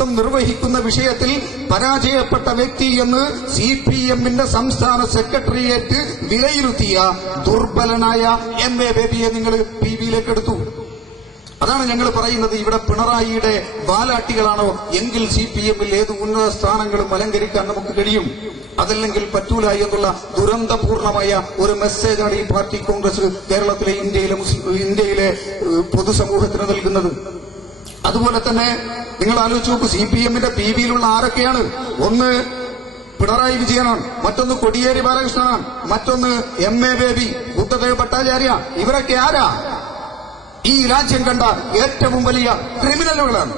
സ്ഥാനാർത്ഥിത്വം നിർവഹിക്കുന്ന വിഷയത്തിൽ പരാജയപ്പെട്ട വ്യക്തി എന്ന് CPM-ന്റെ സംസ്ഥാന സെക്രട്ടേറിയറ്റ് വിലയിരുത്തിയ ദുർബലനായ MA ബേബിയെ നിങ്ങൾ PB-യിലേക്ക് എടുത്തു. അതാണ് ഞങ്ങൾ പറയുന്നത്. ഇവിടെ പിണറായിയുടെ വാലാട്ടികളാണോ എങ്കിൽ CPM-ൽ ഏത് ഉന്നത സ്ഥാനങ്ങളും അലങ്കരിക്കാൻ നമുക്ക് കഴിയും. അതല്ലെങ്കിൽ പറ്റൂല എന്നുള്ള ദുരന്തപൂർണമായ ഒരു മെസ്സേജാണ് ഈ പാർട്ടി കോൺഗ്രസ് കേരളത്തിലെ ഇന്ത്യയിലെ പൊതുസമൂഹത്തിന് നൽകുന്നത്. അതുപോലെ തന്നെ നിങ്ങൾ ആലോചിച്ച് നോക്കൂ, CPM-ന്റെ PB-യിലുള്ള ആരൊക്കെയാണ്? ഒന്ന് പിണറായി വിജയനാണ്, മറ്റൊന്ന് കോടിയേരി ബാലകൃഷ്ണനാണ്, മറ്റൊന്ന് MA ബേബി, ബുദ്ധദേവ് ഭട്ടാചാര്യ. ഇവരൊക്കെ ആരാ? ഈ രാജ്യം കണ്ട ഏറ്റവും വലിയ ക്രിമിനലുകളാണ്.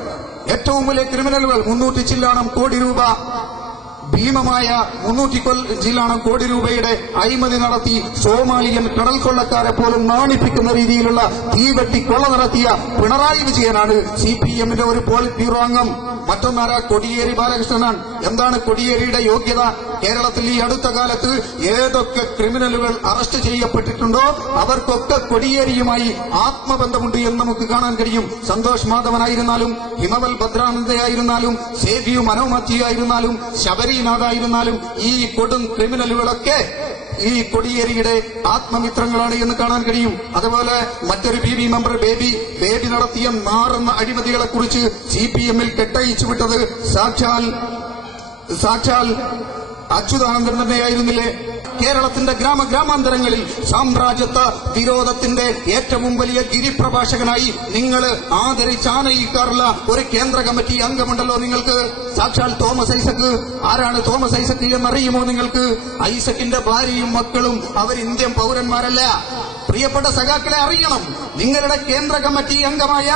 ഏറ്റവും വലിയ ക്രിമിനലുകൾ. 300 ചില്ലാണം കോടി രൂപ ഭീമമായ 300 ചില്ലാണം കോടി രൂപയുടെ അഴിമതി നടത്തി സോമാലിയൻ കടൽ കൊള്ളക്കാരെ പോലും നാണിപ്പിക്കുന്ന രീതിയിലുള്ള തീവെട്ടി കൊള്ള നടത്തിയ പിണറായി വിജയനാണ് CPM-ന്റെ ഒരു പോളിറ്റ് ബ്യൂറോ അംഗം. മറ്റൊന്നാരാ? കോടിയേരി ബാലകൃഷ്ണനാണ്. എന്താണ് കോടിയേരിയുടെ യോഗ്യത? കേരളത്തിൽ ഈ അടുത്ത കാലത്ത് ഏതൊക്കെ ക്രിമിനലുകൾ അറസ്റ്റ് ചെയ്യപ്പെട്ടിട്ടുണ്ടോ അവർക്കൊക്കെ കോടിയേരിയുമായി ആത്മബന്ധമുണ്ട് എന്ന് നമുക്ക് കാണാൻ കഴിയും. സന്തോഷ് മാധവനായിരുന്നാലും, ഹിമവൽ ഭദ്രാനന്ദയായിരുന്നാലും, സേവ്യു മനോമത്തിയായിരുന്നാലും, ശബരിനാഥായിരുന്നാലും ഈ കൊടും ക്രിമിനലുകളൊക്കെ ഈ കോടിയേരിയുടെ ആത്മമിത്രങ്ങളാണ് എന്ന് കാണാൻ കഴിയും. അതുപോലെ മറ്റൊരു PB മെമ്പർ ബേബി നടത്തിയ മാറുന്ന അഴിമതികളെ കുറിച്ച് CPM-ൽ കെട്ടഴിച്ചു വിട്ടത് സാക്ഷാൽ അച്യുതാനന്ദൻ തന്നെയായിരുന്നില്ലേ? കേരളത്തിന്റെ ഗ്രാമാന്തരങ്ങളിൽ സാമ്രാജ്യത്വ വിരോധത്തിന്റെ ഏറ്റവും വലിയ ഗിരിപ്രഭാഷകനായി നിങ്ങൾ ആദരിച്ചാനയിക്കാറുള്ള ഒരു കേന്ദ്ര കമ്മിറ്റി അംഗമുണ്ടല്ലോ നിങ്ങൾക്ക്, സാക്ഷാൽ തോമസ് ഐസക്. ആരാണ് തോമസ് ഐസക് എന്നറിയുമോ നിങ്ങൾക്ക്? ഐസക്കിന്റെ ഭാര്യയും മക്കളും അവർ ഇന്ത്യൻ പൌരന്മാരല്ല. പ്രിയപ്പെട്ട സഖാക്കളെ അറിയണം, നിങ്ങളുടെ കേന്ദ്ര കമ്മിറ്റി അംഗമായ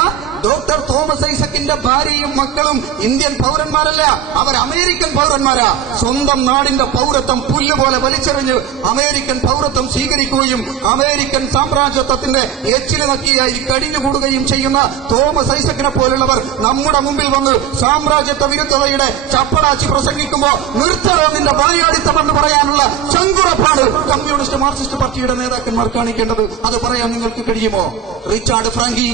ഡോക്ടർ തോമസ് ഐസക്കിന്റെ ഭാര്യയും മക്കളും ഇന്ത്യൻ പൌരന്മാരല്ല, അവർ അമേരിക്കൻ പൌരന്മാരാ. സ്വന്തം നാടിന്റെ പൌരത്വം പുല്ലുപോലെ വലിച്ചെറിഞ്ഞ് അമേരിക്കൻ പൌരത്വം സ്വീകരിക്കുകയും അമേരിക്കൻ സാമ്രാജ്യത്വത്തിന്റെ എച്ചില് നക്കിയായി കടിഞ്ഞുകൂടുകയും ചെയ്യുന്ന തോമസ് ഐസക്കിനെ പോലുള്ളവർ നമ്മുടെ മുമ്പിൽ വന്ന് സാമ്രാജ്യത്വ വിരുദ്ധതയുടെ ചപ്പടാച്ചി പ്രസംഗിക്കുമ്പോ നിർത്തണം നിന്റെ വായാടിത്തമെന്ന് പറയാനുള്ള ചങ്കുറപ്പാണ് കമ്മ്യൂണിസ്റ്റ് മാർക്സിസ്റ്റ് പാർട്ടിയുടെ നേതാക്കന്മാർ കാണിക്കേണ്ടത്. അത് പറയാൻ നിങ്ങൾക്ക് കഴിയുമോ? റിച്ചാർഡ് ഫ്രാങ്കി,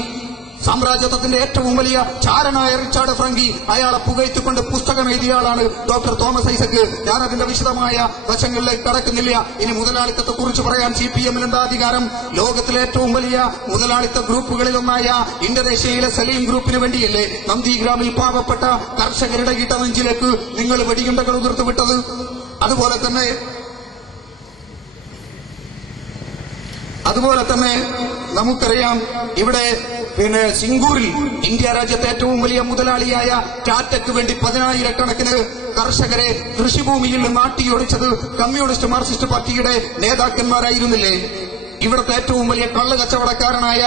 സാമ്രാജ്യത്വത്തിന്റെ ഏറ്റവും വലിയ ചാരനായ റിച്ചാർഡ് ഫ്രാങ്കി, അയാളെ പുകഴ്ത്തിക്കൊണ്ട് പുസ്തകം എഴുതിയ ആളാണ് ഡോക്ടർ തോമസ് ഐസക്. ഞാൻ അതിന്റെ വിശദമായ വശങ്ങളിലേക്ക് കടക്കുന്നില്ല. ഇനി മുതലാളിത്തത്തെ കുറിച്ച് പറയാൻ CPM-ന് എന്താ അധികാരം? ലോകത്തിലെ ഏറ്റവും വലിയ മുതലാളിത്ത ഗ്രൂപ്പുകളിലൊന്നായ ഇന്തോനേഷ്യയിലെ സലീം ഗ്രൂപ്പിന് വേണ്ടിയല്ലേ നന്ദിഗ്രാമിൽ പാവപ്പെട്ട കർഷകരുടെ ഇടനെഞ്ചിലേക്ക് നിങ്ങൾ വെടിയുണ്ടകൾ ഉതിർത്ത് വിട്ടത്? അതുപോലെ തന്നെ നമുക്കറിയാം, ഇവിടെ സിംഗൂരിൽ ഇന്ത്യ രാജ്യത്തെ ഏറ്റവും വലിയ മുതലാളിയായ ടാറ്റയ്ക്ക് വേണ്ടി 10,000-കണക്കിന് കർഷകരെ കൃഷിഭൂമിയിൽ നിന്ന് ആട്ടിയൊടിച്ചത് കമ്മ്യൂണിസ്റ്റ് മാർക്സിസ്റ്റ് പാർട്ടിയുടെ നേതാക്കന്മാരായിരുന്നില്ലേ? ഇവിടുത്തെ ഏറ്റവും വലിയ കള്ളുകച്ചവടക്കാരനായ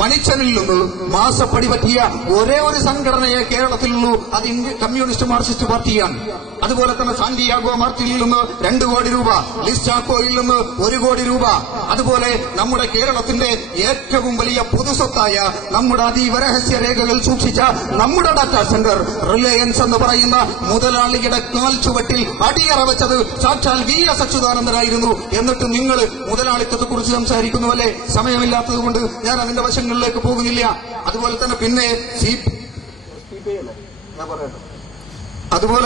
മണിച്ചനിൽ നിന്ന് മാസപ്പടി പറ്റിയ ഒരേ ഒരു സംഘടനയെ കേരളത്തിലുള്ളൂ, അത് കമ്മ്യൂണിസ്റ്റ് മാർക്സിസ്റ്റ് പാർട്ടിയാണ്. അതുപോലെ തന്നെ സാന്റിയാഗോ മാർട്ടിനിൽ നിന്ന് 2 കോടി രൂപ, ലിസ് ചാക്കോയിൽ നിന്ന് 1 കോടി രൂപ. അതുപോലെ നമ്മുടെ കേരളത്തിന്റെ ഏറ്റവും വലിയ പൊതുസ്വത്തായ നമ്മുടെ അതീവ രഹസ്യ രേഖകൾ സൂക്ഷിച്ച നമ്മുടെ ഡാറ്റാ സെന്റർ റിലയൻസ് എന്ന് പറയുന്ന മുതലാളിയുടെ കാൽച്ചുവട്ടിൽ അടിയറ വെച്ചത് സാക്ഷാൽ VS അച്യുതാനന്ദനായിരുന്നു. എന്നിട്ട് നിങ്ങൾ മുതലാളിത്തത്തെ കുറിച്ച് സംസാരിക്കുന്നുവല്ലേ? സമയമില്ലാത്തതുകൊണ്ട് ഞാൻ അതിന്റെ വശങ്ങളിലേക്ക് പോകുന്നില്ല. അതുപോലെ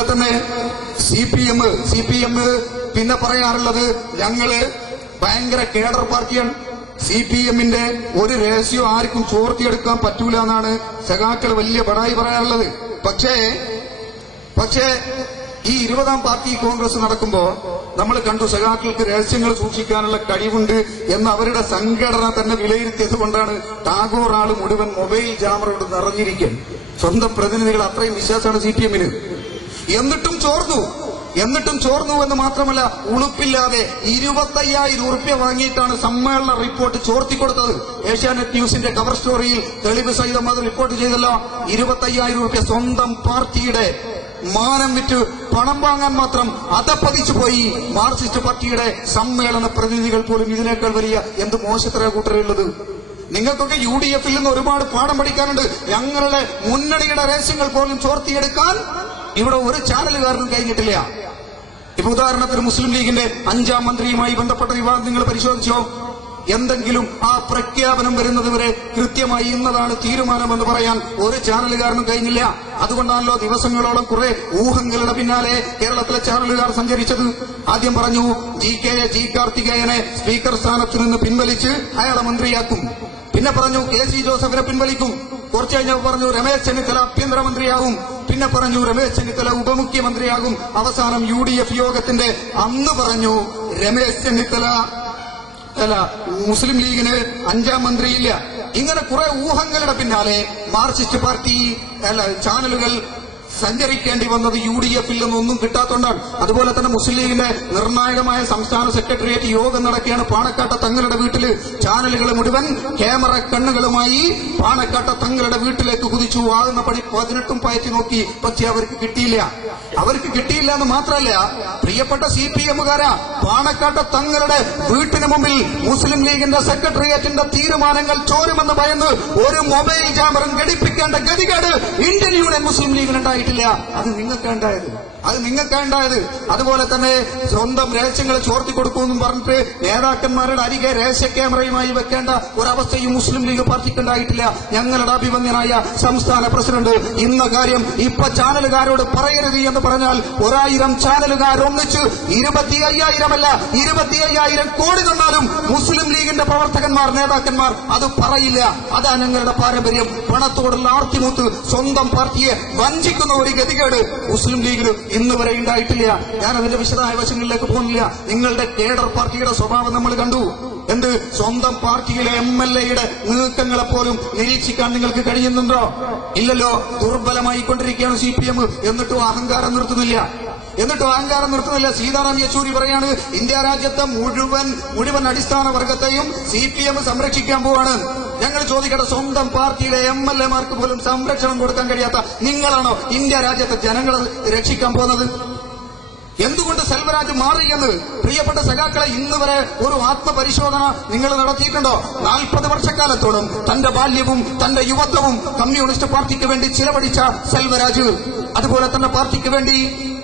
തന്നെ CPM പിന്നെ പറയാറുള്ളത് ഞങ്ങള് ഭയങ്കര കേഡർ പാർട്ടിയാണ്. CPM-ന്റെ ഒരു രഹസ്യം ആർക്കും ചോർത്തിയെടുക്കാൻ പറ്റൂല എന്നാണ് സഖാക്കൾ വലിയ ബടായി പറയാറുള്ളത്. പക്ഷേ ഈ 20ാം പാർട്ടി കോൺഗ്രസ് നടക്കുമ്പോ നമ്മൾ കണ്ടു സഖാക്കൾക്ക് രഹസ്യങ്ങൾ സൂക്ഷിക്കാനുള്ള കഴിവുണ്ട് എന്ന് അവരുടെ സംഘടന തന്നെ വിലയിരുത്തിയത് കൊണ്ടാണ് ടാഗോർ ആള് മുഴുവൻ മൊബൈൽ ജാമറോട് നിറഞ്ഞിരിക്കാൻ. സ്വന്തം പ്രതിനിധികൾ അത്രയും വിശ്വാസമാണ് CPM-ന്. എന്നിട്ടും ചോർന്നു എന്ന് മാത്രമല്ല, ഉളുപ്പില്ലാതെ 25,000 ഉറുപ്പ്യ വാങ്ങിയിട്ടാണ് സമ്മേളന റിപ്പോർട്ട് ചോർത്തിക്കൊടുത്തത്. ഏഷ്യാനെറ്റ് ന്യൂസിന്റെ കവർ സ്റ്റോറിയിൽ തെളിവ് സഹിതം അത് റിപ്പോർട്ട് ചെയ്തല്ലോ. 25,000 ഉറുപ്പ്യ സ്വന്തം പാർട്ടിയുടെ മാനം വിറ്റ് പണം വാങ്ങാൻ മാത്രം അതപ്പതിച്ചു പോയി മാർക്സിസ്റ്റ് പാർട്ടിയുടെ സമ്മേളന പ്രതിനിധികൾ പോലും. ഇതിനേക്കാൾ വലിയ എന്ത് മോശത്തര കൂട്ടരുള്ളത്? നിങ്ങൾക്കൊക്കെ UDF-ൽ നിന്ന് ഒരുപാട് പാഠം പഠിക്കാനുണ്ട്. ഞങ്ങളുടെ മുന്നണിയുടെ രഹസ്യങ്ങൾ പോലും ചോർത്തിയെടുക്കാൻ ഇവിടെ ഒരു ചാനലുകാരനും കഴിഞ്ഞിട്ടില്ല. ഇപ്പൊ ഉദാഹരണത്തിന് മുസ്ലിം ലീഗിന്റെ 5ാം മന്ത്രിയുമായി ബന്ധപ്പെട്ട വിവാദം നിങ്ങൾ പരിശോധിച്ചോ? എന്തെങ്കിലും ആ പ്രഖ്യാപനം വരുന്നതുവരെ കൃത്യമായി ഇന്നതാണ് തീരുമാനമെന്ന് പറയാൻ ഒരു ചാനലുകാരനും കഴിഞ്ഞില്ല. അതുകൊണ്ടാണല്ലോ ദിവസങ്ങളോളം കുറെ ഊഹങ്ങളുടെ പിന്നാലെ കേരളത്തിലെ ചാനലുകാർ സഞ്ചരിച്ചത്. ആദ്യം പറഞ്ഞു ജി കാർത്തികേയനെ സ്പീക്കർ സ്ഥാനത്ത് നിന്ന് പിൻവലിച്ച് അയാളെ മന്ത്രിയാക്കും. പിന്നെ പറഞ്ഞു കെ.സി. ജോസഫിനെ പിൻവലിക്കും. കുറച്ചു കഴിഞ്ഞപ്പോൾ പറഞ്ഞു രമേശ് ചെന്നിത്തല ആഭ്യന്തരമന്ത്രിയാകും. പിന്നെ പറഞ്ഞു രമേശ് ചെന്നിത്തല ഉപമുഖ്യമന്ത്രിയാകും. അവസാനം UDF യോഗത്തിന്റെ അന്ന് പറഞ്ഞു രമേശ് ചെന്നിത്തല മുസ്ലിം ലീഗിന് 5ാം മന്ത്രിയില്ല. ഇങ്ങനെ കുറെ ഊഹങ്ങളുടെ പിന്നാലെ മാർക്സിസ്റ്റ് പാർട്ടി ചാനലുകൾ സഞ്ചരിക്കേണ്ടി വന്നത് UDF-ൽ നിന്നൊന്നും കിട്ടാത്തോണ്ടാണ്. അതുപോലെ തന്നെ മുസ്ലിം ലീഗിന്റെ നിർണായകമായ സംസ്ഥാന സെക്രട്ടേറിയറ്റ് യോഗം നടക്കുകയാണ് പാണക്കാട്ടെ തങ്ങളുടെ വീട്ടില്. ചാനലുകൾ മുഴുവൻ ക്യാമറ കണ്ണുകളുമായി പാണക്കാട്ടെ തങ്ങളുടെ വീട്ടിലേക്ക് കുതിച്ചു. ആകുന്ന പണി 18 പയറ്റി നോക്കി. പക്ഷെ അവർക്ക് കിട്ടിയില്ല എന്ന് മാത്രമല്ല, പ്രിയപ്പെട്ട CPM-കാരാ, പാണക്കാട്ടെ തങ്ങളുടെ വീട്ടിന് മുമ്പിൽ മുസ്ലിം ലീഗിന്റെ സെക്രട്ടേറിയറ്റിന്റെ തീരുമാനങ്ങൾ ചോരുമെന്ന് ഭയന്ന് ഒരു മൊബൈൽ ക്യാമറ ഘടിപ്പിക്കേണ്ട ഗതികേട് ഇന്ത്യൻ യൂണിയൻ മുസ്ലിം ലീഗിനുണ്ടായിട്ടില്ല. അത് നിങ്ങൾക്കുണ്ടായത്. അതുപോലെ തന്നെ സ്വന്തം രഹസ്യങ്ങൾ ചോർത്തി കൊടുക്കുമെന്നും പറഞ്ഞിട്ട് നേതാക്കന്മാരുടെ അരികെ രഹസ്യ ക്യാമറയുമായി വെക്കേണ്ട ഒരവസ്ഥയും മുസ്ലിം ലീഗ് പാർട്ടിക്കുണ്ടായിട്ടില്ല. ഞങ്ങളുടെ അഭിമന്യനായ സംസ്ഥാന പ്രസിഡന്റ് ഇന്ന കാര്യം ഇപ്പൊ ചാനലുകാരോട് പറയരുത് എന്ന് പറഞ്ഞാൽ 1000 ചാനലുകാർ ഒന്നിച്ച് 25,000 25,000 കോടി തന്നാലും മുസ്ലിം ലീഗിന്റെ പ്രവർത്തകന്മാർ നേതാക്കന്മാർ അത് പറയില്ല. അതാ ഞങ്ങളുടെ പാരമ്പര്യം. പണത്തോടുള്ള ആർത്തിമൂത്ത് സ്വന്തം പാർട്ടിയെ വഞ്ചിക്കുന്ന ഒരു ഗതികേട് മുസ്ലിം ലീഗിന് ഇന്ന് വരെ ഉണ്ടായിട്ടില്ല. ഞാൻ അതിന്റെ വിശദമായ വശങ്ങളിലേക്ക് പോകുന്നില്ല. നിങ്ങളുടെ കേഡർ പാർട്ടിയുടെ സ്വഭാവം നമ്മൾ കണ്ടു. എന്ത് സ്വന്തം പാർട്ടിയിലെ MLA-യുടെ നീക്കങ്ങളെപ്പോലും നിരീക്ഷിക്കാൻ നിങ്ങൾക്ക് കഴിയുന്നുണ്ടോ? ഇല്ലല്ലോ. ദുർബലമായി കൊണ്ടിരിക്കുകയാണ് CPM. എന്നിട്ടും അഹങ്കാരം നിർത്തുന്നില്ല. സീതാറാം യെച്ചൂരി പറയാണ് ഇന്ത്യ രാജ്യത്തെ മുഴുവൻ അടിസ്ഥാന വർഗത്തെയും CPM സംരക്ഷിക്കാൻ പോവാണ്. ഞങ്ങൾ ചോദിക്കട്ടെ, സ്വന്തം പാർട്ടിയിലെ MLA-മാർക്ക് പോലും സംരക്ഷണം കൊടുക്കാൻ കഴിയാത്ത നിങ്ങളാണോ ഇന്ത്യ രാജ്യത്തെ ജനങ്ങളെ രക്ഷിക്കാൻ പോകുന്നത്? എന്തുകൊണ്ട് സെൽവരാജ് മാറിയെന്ന് പ്രിയപ്പെട്ട സഖാക്കളെ ഇന്ന് വരെ ഒരു ആത്മപരിശോധന നിങ്ങൾ നടത്തിയിട്ടുണ്ടോ? 40 വർഷക്കാലത്തോളം തന്റെ ബാല്യവും തന്റെ യുവത്വവും കമ്മ്യൂണിസ്റ്റ് പാർട്ടിക്ക് വേണ്ടി ചിലവഴിച്ച സെൽവരാജ്, അതുപോലെ തന്നെ പാർട്ടിക്ക് വേണ്ടി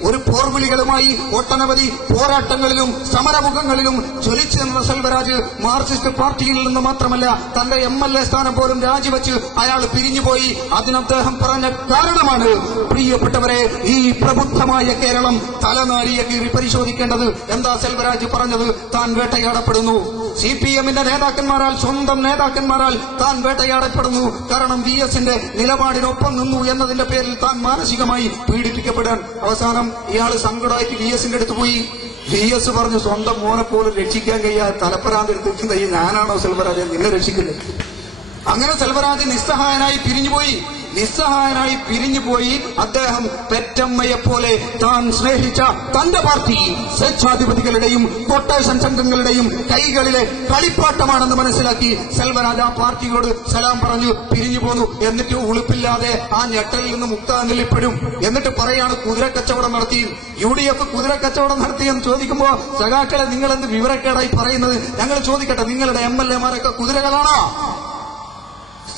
ഒരു പോർവിളികളുമായി ഒട്ടനവധി പോരാട്ടങ്ങളിലും സമരമുഖങ്ങളിലും ജ്വലിച്ചു നിന്ന സെൽവരാജ് മാർക്സിസ്റ്റ് പാർട്ടിയിൽ നിന്ന് മാത്രമല്ല തന്റെ MLA സ്ഥാനം പോലും രാജിവെച്ച് അയാൾ പിരിഞ്ഞുപോയി. അതിന് അദ്ദേഹം പറഞ്ഞ കാരണമാണ്, പ്രിയപ്പെട്ടവരെ, ഈ പ്രബുദ്ധമായ കേരളം തലനാരിയെ കീറി പരിശോധിക്കേണ്ടത്. എന്താ സെൽവരാജ് പറഞ്ഞത്? താൻ വേട്ടയാടപ്പെടുന്നു. CPM-ന്റെ നേതാക്കന്മാരാൽ, സ്വന്തം നേതാക്കന്മാരാൽ താൻ വേട്ടയാടപ്പെടുന്നു. കാരണം VS-ന്റെ നിലപാടിനൊപ്പം നിന്നു എന്നതിന്റെ പേരിൽ താൻ മാനസികമായി പീഡിപ്പിക്കപ്പെടാൻ. അവസാനം ഇയാൾ സങ്കടമായിട്ട് VS-ന്റെ അടുത്ത് പോയി. VS പറഞ്ഞു, സ്വന്തം മോനെ പോലും രക്ഷിക്കാൻ കഴിയാതെ തലപ്പരാന്തെടുത്തിരിക്കുന്ന ഈ ഞാനാണോ സെൽവരാജ് നിന്നെ രക്ഷിക്കുന്നത്? അങ്ങനെ സെൽവരാജ് നിസ്സഹായനായി പിരിഞ്ഞുപോയി. അദ്ദേഹം പെറ്റമ്മയെപ്പോലെ താൻ സ്നേഹിച്ച തന്റെ പാർട്ടി സ്വേച്ഛാധിപതികളുടെയും കൊട്ടേഷൻ സംഘങ്ങളുടെയും കൈകളിലെ കളിപ്പാട്ടമാണെന്ന് മനസ്സിലാക്കി സെൽവരാജ് ആ പാർട്ടിയോട് സലാം പറഞ്ഞു പിരിഞ്ഞു പോന്നു. എന്നിട്ട് ഉളുപ്പില്ലാതെ ആ ഞെട്ടലിൽ നിന്ന് മുക്താനിൽ ഇപ്പോഴും എന്നിട്ട് പറയാണ് കുതിരക്കച്ചവടം നടത്തി. UDF കുതിരക്കച്ചവടം നടത്തിയെന്ന് ചോദിക്കുമ്പോ സഖാക്കളെ നിങ്ങൾ എന്ത് വിവരക്കേടായി പറയുന്നത്? ഞങ്ങൾ ചോദിക്കട്ടെ, നിങ്ങളുടെ MLA-മാരൊക്കെ കുതിരകളാണോ?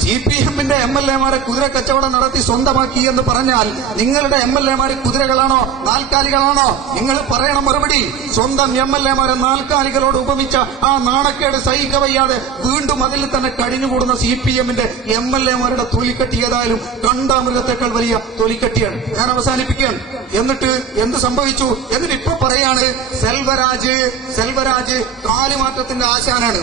CPM-ന്റെ MLA-മാരെ കുതിരക്കച്ചവടം നടത്തി സ്വന്തമാക്കി എന്ന് പറഞ്ഞാൽ നിങ്ങളുടെ MLA-മാര് കുതിരകളാണോ നാൽക്കാലികളാണോ? നിങ്ങൾ പറയണം മറുപടി. സ്വന്തം MLA-മാരെ നാൽക്കാലികളോട് ഉപമിച്ച ആ നാണക്കേട് സഹിക്കവയ്യാതെ വീണ്ടും അതിൽ തന്നെ കഴിഞ്ഞുകൂടുന്ന CPM-ന്റെ MLA-മാരുടെ തൊലിക്കട്ടി ഏതായാലും കണ്ടാമൃഗത്തെക്കാൾ വലിയ തൊലിക്കട്ടിയാണ്. ഞാൻ അവസാനിപ്പിക്കുകയാണ്. എന്നിട്ട് എന്ത് സംഭവിച്ചു? എന്നിട്ട് ഇപ്പൊ പറയാണ് സെൽവരാജ് കാലുമാറ്റത്തിന്റെ ആശാനാണ്,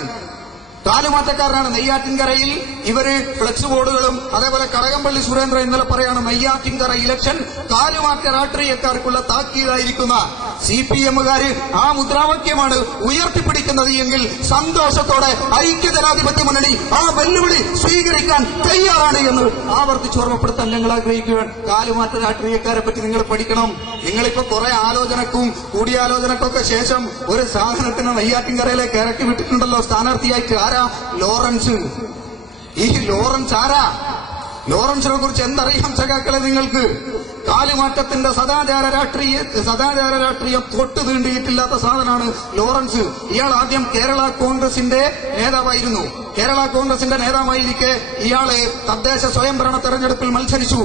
കാലുമാറ്റക്കാരനാണ്. നെയ്യാറ്റിൻകരയിൽ ഇവര് ഫ്ലക്സ് ബോർഡുകളും അതേപോലെ കടകംപള്ളി സുരേന്ദ്രൻ ഇന്നലെ പറയാണ് നെയ്യാറ്റിൻകര ഇലക്ഷൻ കാലുമാറ്റ രാഷ്ട്രീയക്കാർക്കുള്ള താക്കീതായിരിക്കുന്ന CPM-കാര് ആ മുദ്രാവാക്യമാണ് ഉയർത്തിപ്പിടിക്കുന്നത് എങ്കിൽ സന്തോഷത്തോടെ ഐക്യജനാധിപത്യ മുന്നണി ആ വെല്ലുവിളി സ്വീകരിക്കാൻ തയ്യാറാണ് എന്ന് ആവർത്തിച്ച് ഓർമ്മപ്പെടുത്താൻ ഞങ്ങൾ ആഗ്രഹിക്കുകയാണ്. കാലുമാറ്റ രാഷ്ട്രീയക്കാരെ പറ്റി നിങ്ങൾ പഠിക്കണം. നിങ്ങളിപ്പോ കുറെ കൂടിയാലോചനക്കൊക്കെ ശേഷം ഒരു സാധനത്തിന് നെയ്യാറ്റിൻകരയിലേക്ക് ഇറക്കി വിട്ടിട്ടുണ്ടല്ലോ സ്ഥാനാർത്ഥിയായിട്ട്. ആരാ? ലോറൻസ്. ഈ ലോറൻസ് ആരാ? ലോറൻസിനെ കുറിച്ച് എന്തറിയാം സഖാക്കളെ നിങ്ങൾക്ക്? കാലുമാറ്റത്തിന്റെ സദാചാര രാഷ്ട്രീയം തൊട്ട് തീണ്ടിയിട്ടില്ലാത്ത സാധനമാണ് ലോറൻസ്. ഇയാൾ ആദ്യം കേരള കോൺഗ്രസിന്റെ നേതാവായിരുന്നു. കേരള കോൺഗ്രസിന്റെ നേതാവായിരിക്കെ ഇയാള് തദ്ദേശ സ്വയംഭരണ തെരഞ്ഞെടുപ്പിൽ മത്സരിച്ചു.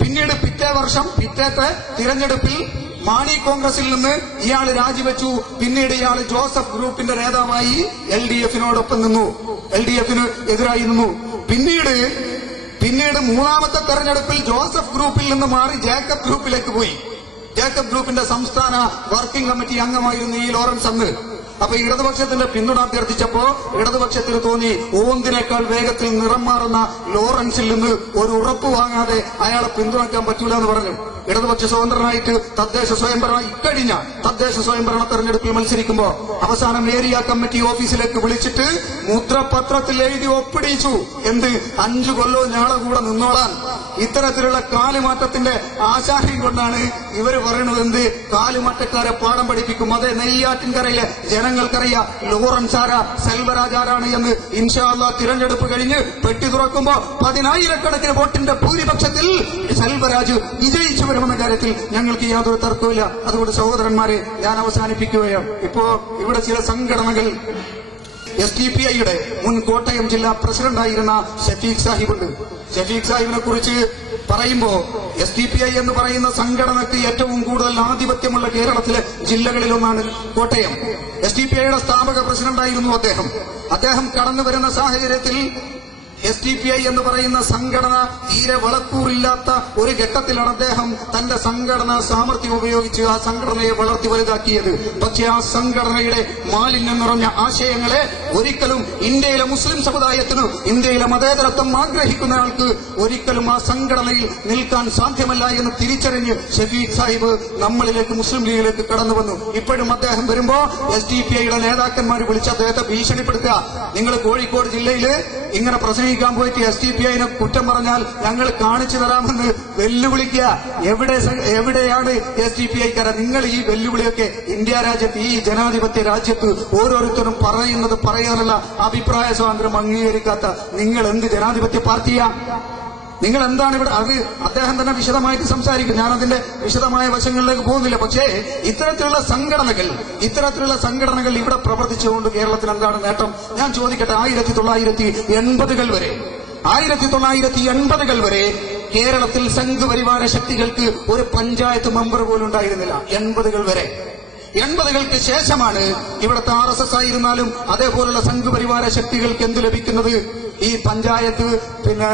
പിന്നീട് പിറ്റേത്തെ തിരഞ്ഞെടുപ്പിൽ മാണി കോൺഗ്രസിൽ നിന്ന് ഇയാൾ രാജിവെച്ചു. പിന്നീട് ഇയാൾ ജോസഫ് ഗ്രൂപ്പിന്റെ നേതാവായി LDF-നോടൊപ്പം നിന്നു, LDF-ന് എതിരായി നിന്നു. പിന്നീട് മൂന്നാമത്തെ തെരഞ്ഞെടുപ്പിൽ ജോസഫ് ഗ്രൂപ്പിൽ നിന്ന് മാറി ജേക്കബ് ഗ്രൂപ്പിലേക്ക് പോയി. ജേക്കബ് ഗ്രൂപ്പിന്റെ സംസ്ഥാന വർക്കിംഗ് കമ്മിറ്റി അംഗമായിരുന്നു ഈ ലോറൻസ് അന്ന്. അപ്പൊ ഇടതുപക്ഷത്തിന്റെ പിന്തുണ അഭ്യർത്ഥിച്ചപ്പോ ഇടതുപക്ഷത്തിന് തോന്നി ഓന്തിനേക്കാൾ വേഗത്തിൽ നിറം മാറുന്ന ലോറൻസിൽ നിന്ന് ഒരു ഉറപ്പ് വാങ്ങാതെ അയാളെ പിന്തുണയ്ക്കാൻ പറ്റൂല എന്ന് പറഞ്ഞു. ഇടതുപക്ഷ സ്വതന്ത്രനായിട്ട് ഇക്കഴിഞ്ഞ തദ്ദേശ സ്വയംഭരണ തെരഞ്ഞെടുപ്പിൽ മത്സരിക്കുമ്പോ അവസാനം ഏരിയ കമ്മിറ്റി ഓഫീസിലേക്ക് വിളിച്ചിട്ട് മുദ്രപത്രത്തിൽ എഴുതി ഒപ്പിടിച്ചു. എന്ത്? 5 കൊല്ലവും ഞാളെ കൂടെ നിന്നോളാൻ. ഇത്തരത്തിലുള്ള കാലുമാറ്റത്തിന്റെ ആശാഹ്യം കൊണ്ടാണ് ഇവര് പറയുന്നത്. എന്ത്? കാലുമാറ്റക്കാരെ പാഠം പഠിപ്പിക്കും. അതെ, നെയ്യാറ്റിൻകരയിലെ ജനങ്ങൾക്കറിയാം ലോറൻസ് ആരാ, സെൽവരാജ് ആരാണ് എന്ന്. ഇൻഷാ അല്ലാഹ് തിരഞ്ഞെടുപ്പ് കഴിഞ്ഞ് പെട്ടി തുറക്കുമ്പോ 10,000-കണക്കിന് വോട്ടിന്റെ ഭൂരിപക്ഷത്തിൽ സെൽവരാജ് വിജയിച്ചു വരുമെന്ന കാര്യത്തിൽ ഞങ്ങൾക്ക് യാതൊരു തർക്കവുമില്ല. അതുകൊണ്ട് സഹോദരന്മാരെ, ഞാൻ അവസാനിപ്പിക്കുകയാണ്. ഇപ്പോ ഇവിടെ ചില സംഘടനകൾ, SDPI-യുടെ മുൻ കോട്ടയം ജില്ലാ പ്രസിഡന്റായിരുന്ന ഷഫീഖ് സാഹിബുണ്ട്. ഷഫീഖ് സാഹിബിനെ കുറിച്ച് പറയുമ്പോ SDPI എന്ന് പറയുന്ന സംഘടനയ്ക്ക് ഏറ്റവും കൂടുതൽ ആധിപത്യമുള്ള കേരളത്തിലെ ജില്ലകളിലൊന്നാണ് കോട്ടയം. SDPI-യുടെ സ്ഥാപക പ്രസിഡന്റായിരുന്നു അദ്ദേഹം കടന്നു വരുന്ന സാഹചര്യത്തിൽ SDPI എന്ന് പറയുന്ന സംഘടന തീരെ വളക്കൂറില്ലാത്ത ഒരു ഘട്ടത്തിലാണ് അദ്ദേഹം തന്റെ സംഘടനാ സാമർഥ്യം ഉപയോഗിച്ച് ആ സംഘടനയെ വളർത്തി വലുതാക്കിയത്. പക്ഷെ ആ സംഘടനയുടെ മാലിന്യം നിറഞ്ഞ ആശയങ്ങളെ ഒരിക്കലും ഇന്ത്യയിലെ മുസ്ലിം സമുദായത്തിന്, ഇന്ത്യയിലെ മതേതരത്വം ആഗ്രഹിക്കുന്ന ആൾക്ക് ഒരിക്കലും ആ സംഘടനയിൽ നിൽക്കാൻ സാധ്യമല്ല എന്ന് തിരിച്ചറിഞ്ഞ് ഷഫീഖ് സാഹിബ് നമ്മളിലേക്ക്, മുസ്ലിം ലീഗിലേക്ക് കടന്നു വന്നു. ഇപ്പോഴും അദ്ദേഹം വരുമ്പോ SDPI-യുടെ നേതാക്കന്മാർ വിളിച്ച് അദ്ദേഹത്തെ ഭീഷണിപ്പെടുത്തുക. നിങ്ങൾ കോഴിക്കോട് ജില്ലയിൽ ഇങ്ങനെ പ്രസംഗിക്കാൻ പോയിട്ട് SDPI-നെ കുറ്റം പറഞ്ഞാൽ ഞങ്ങൾ കാണിച്ചു തരാമെന്ന് വെല്ലുവിളിക്കുക. എവിടെയാണ് SDPI-ക്കാരെ? നിങ്ങൾ ഈ വെല്ലുവിളിയൊക്കെ ഇന്ത്യ രാജ്യത്ത്, ഈ ജനാധിപത്യ രാജ്യത്ത് ഓരോരുത്തരും പറയുന്നത് പറയാനുള്ള അഭിപ്രായ സ്വാതന്ത്ര്യം അംഗീകരിക്കാത്ത നിങ്ങൾ എന്ത് ജനാധിപത്യ പാർട്ടിയാ? നിങ്ങൾ എന്താണ് ഇവിടെ? അത് അദ്ദേഹം തന്നെ വിശദമായിട്ട് സംസാരിക്കും. ഞാനതിന്റെ വിശദമായ വശങ്ങളിലേക്ക് പോകുന്നില്ല. പക്ഷേ ഇത്തരത്തിലുള്ള സംഘടനകൾ ഇവിടെ പ്രവർത്തിച്ചുകൊണ്ട് കേരളത്തിൽ എന്താണ് നേട്ടം? ഞാൻ ചോദിക്കട്ടെ, 1980 വരെ കേരളത്തിൽ സംഘപരിവാര ശക്തികൾക്ക് ഒരു പഞ്ചായത്ത് മെമ്പർ പോലും ഉണ്ടായിരുന്നില്ല. 80-കൾക്ക് ശേഷമാണ് ഇവിടുത്തെ RSS ആയിരുന്നാലും അതേപോലുള്ള സംഘപരിവാര ശക്തികൾക്ക് എന്ത് ലഭിക്കുന്നത്? ഈ പഞ്ചായത്ത്, പിന്നെ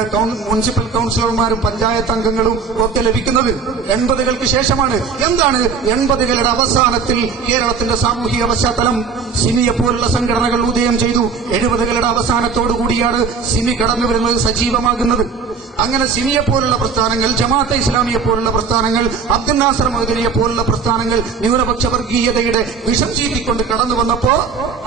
മുനിസിപ്പൽ കൌൺസിലർമാരും പഞ്ചായത്ത് അംഗങ്ങളും ഒക്കെ ലഭിക്കുന്നത് 80-കൾക്ക് ശേഷമാണ്. എന്താണ് 80-കളുടെ അവസാനത്തിൽ കേരളത്തിന്റെ സാമൂഹിക പശ്ചാത്തലം? സിമിയെ പോലുള്ള സംഘടനകൾ ഉദയം ചെയ്തു. 70-കളുടെ അവസാനത്തോടുകൂടിയാണ് സിമി കടന്നു വരുന്നത്, സജീവമാകുന്നത്. അങ്ങനെ സിമിയെ പോലുള്ള പ്രസ്ഥാനങ്ങൾ, ജമാഅത്തെ ഇസ്ലാമിയെ പോലുള്ള പ്രസ്ഥാനങ്ങൾ, അബ്ദുൽ നാസർ മൗദൂദിയെ പോലുള്ള പ്രസ്ഥാനങ്ങൾ ന്യൂനപക്ഷ വർഗീയതയുടെ വിഷം ചീറ്റിക്കൊണ്ട് കടന്നു വന്നപ്പോ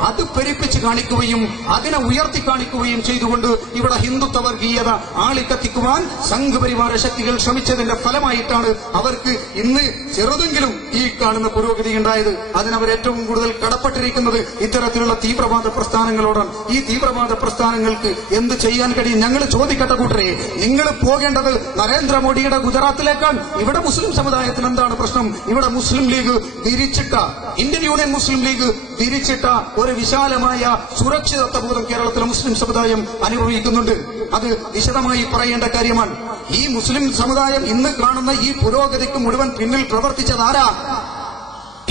അത് പെരുപ്പിച്ച് കാണിക്കുകയും അതിനെ ഉയർത്തി കാണിക്കുകയും ചെയ്തുകൊണ്ട് ഇവിടെ ഹിന്ദുത്വ വർഗീയത ആളിക്കത്തിക്കുവാൻ സംഘപരിവാര ശക്തികൾ ശ്രമിച്ചതിന്റെ ഫലമായിട്ടാണ് അവർക്ക് ഇന്ന് ചെറുതെങ്കിലും ഈ കാണുന്ന പുരോഗതി ഉണ്ടായത്. അതിനവർ ഏറ്റവും കൂടുതൽ കടപ്പെട്ടിരിക്കുന്നത് ഇത്തരത്തിലുള്ള തീവ്രവാദ പ്രസ്ഥാനങ്ങളോടാണ്. ഈ തീവ്രവാദ പ്രസ്ഥാനങ്ങൾക്ക് എന്ത് ചെയ്യാൻ കഴിയും? ഞങ്ങൾ ചോദിക്കട്ടെ കൂട്ടരെ, നിങ്ങൾ പോകേണ്ടത് നരേന്ദ്രമോദിയുടെ ഗുജറാത്തിലേക്കാണ്. ഇവിടെ മുസ്ലിം സമുദായത്തിന് എന്താണ് പ്രശ്നം? ഇവിടെ മുസ്ലിം ലീഗ് വിരിച്ചിട്ട, ഇന്ത്യൻ യൂണിയൻ മുസ്ലിം ലീഗ് വിരിച്ചിട്ട ഒരു വിശാലമായ സുരക്ഷിതത്വബോധം കേരളത്തിലെ മുസ്ലിം സമുദായം അനുഭവിക്കുന്നുണ്ട്. അത് വിശദമായി പറയേണ്ട കാര്യമാണ്. ഈ മുസ്ലിം സമുദായം ഇന്ന് കാണുന്ന ഈ പുരോഗതിക്ക് മുഴുവൻ പിന്നിൽ പ്രവർത്തിച്ചതാരാ?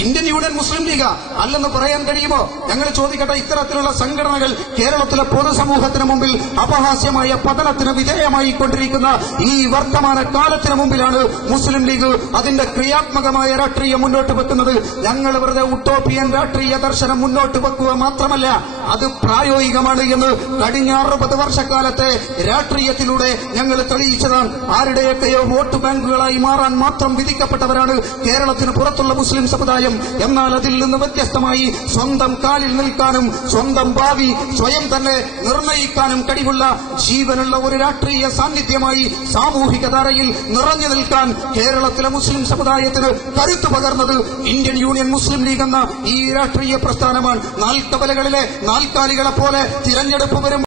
ഇന്ത്യൻ യൂണിയൻ മുസ്ലിം ലീഗ് അല്ലെന്ന് പറയാൻ കഴിയുമോ? ഞങ്ങൾ ചോദിക്കട്ടെ, ഇത്തരത്തിലുള്ള സംഘടനകൾ കേരളത്തിലെ പൊതുസമൂഹത്തിന് മുമ്പിൽ അപഹാസ്യമായ പതനത്തിന് വിധേയമായി കൊണ്ടിരിക്കുന്ന ഈ വർത്തമാന കാലത്തിന് മുമ്പിലാണ് മുസ്ലിം ലീഗ് അതിന്റെ ക്രിയാത്മകമായ രാഷ്ട്രീയം മുന്നോട്ട് വെക്കുന്നത്. ഞങ്ങൾ വെറുതെ ഉട്ടോപ്പിയൻ രാഷ്ട്രീയ ദർശനം മുന്നോട്ട് വെക്കുക മാത്രമല്ല, അത് പ്രായോഗികമാണ് എന്ന് കഴിഞ്ഞ 60 വർഷക്കാലത്തെ രാഷ്ട്രീയത്തിലൂടെ ഞങ്ങൾ തെളിയിച്ചതാണ്. ആരുടെയൊക്കെയോ വോട്ട് ബാങ്കുകളായി മാറാൻ മാത്രം വിധിക്കപ്പെട്ടവരാണ് കേരളത്തിന് പുറത്തുള്ള മുസ്ലിം സമുദായം. എന്നാൽ അതിൽ നിന്ന് വ്യത്യസ്തമായി സ്വന്തം കാലിൽ നിൽക്കാനും സ്വന്തം ഭാവി സ്വയം തന്നെ നിർണയിക്കാനും കഴിവുള്ള ജീവനുള്ള ഒരു രാഷ്ട്രീയ സാന്നിധ്യമായി സാമൂഹിക ധാരയിൽ നിറഞ്ഞു നിൽക്കാൻ കേരളത്തിലെ മുസ്ലിം സമുദായത്തിന് കരുത്തു പകർന്നത് ഇന്ത്യൻ യൂണിയൻ മുസ്ലിം ലീഗ് എന്ന ഈ രാഷ്ട്രീയ പ്രസ്ഥാനമാണ്. നാൽക്കവലകളിലെ നാൽക്കാലികളെ പോലെ തിരഞ്ഞെടുപ്പ് വരും